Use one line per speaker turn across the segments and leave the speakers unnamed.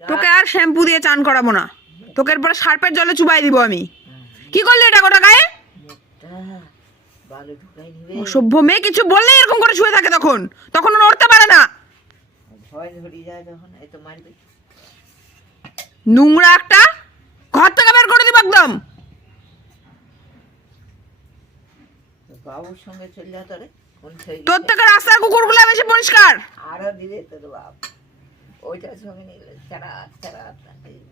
তোকে আর শ্যাম্পু দিয়ে চান করাবো না। তোকে এরপরে সার্পের জলে চুবাই দিব আমি। কি করলি এটা গোটা গায়ে? অসভ্য মেয়ে, কিছু বললেই এরকম করে শুয়ে থাকে তখন। তখন নড়তে পারে না। নোংরা একটা ঘর থেকে বের করে দিব একদম।
বাবুর সঙ্গে চলে তোরে
থেকে রাস্তার কুকুরগুলো বেশি পরিষ্কার।
আরও তোর বাপ। ওইটার সঙ্গে নিলে চারা চারা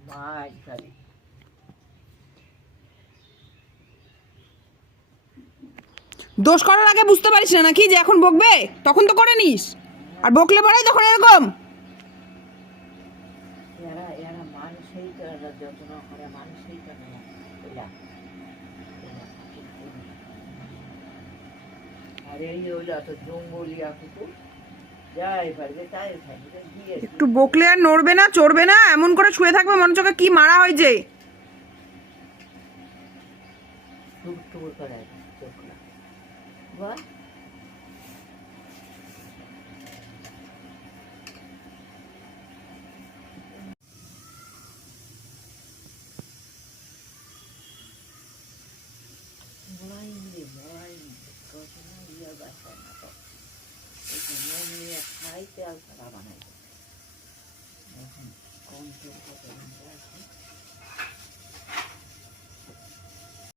মাছ খালি
দোষ করার আগে বুঝতে পারিস না নাকি যে এখন বকবে? তখন তো করে নিস। আর বকলে পরেই তখন এরকম।
আর এই হইল এত জঙ্গলিয়া কুকুর।
একটু বকলে আর নড়বে না চড়বে না এমন করে শুয়ে থাকবে মনে চোখে কি মারা হয়েছে।
もうね炊いてあるからがないと。ね、こういうことなんですか。